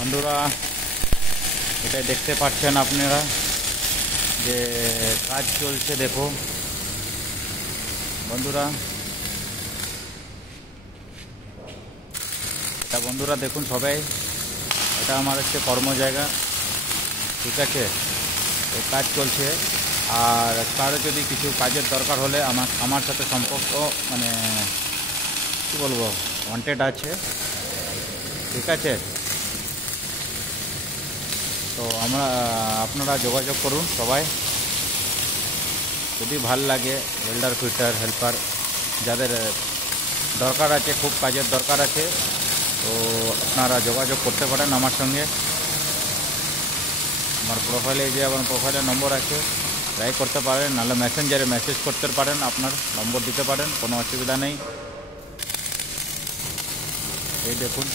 বন্ধুরা, এটা দেখতে পাচ্ছেন আপনারা যে কাজ চলছে। দেখো বন্ধুরা, এটা বন্ধুরা দেখুন সবাই, এটা আমার হচ্ছে কর্ম জায়গা, ঠিক আছে। তো কাজ চলছে, আর কারো যদি কিছু কাজের দরকার হলে আমার সাথে সম্পর্ক, মানে কী বলবো, ওয়ান্টেড আছে, ঠিক আছে। তো আপনারা যোগাযোগ করুন সবাই, যদি ভাল লাগে ওয়েল্ডার, ফিটার, হেল্পার যাদের দরকার আছে, খুব কাজের দরকার আছে, তো আপনারা যোগাযোগ করতে পারেন আমার সঙ্গে। আমার প্রোফাইলে যে আমার প্রোফাইলের নম্বর আছে, ট্রাই করতে পারেন, নাহলে মেসেঞ্জারে মেসেজ করতে পারেন, আপনার নম্বর দিতে পারেন, কোনো অসুবিধা নেই। এই দেখুন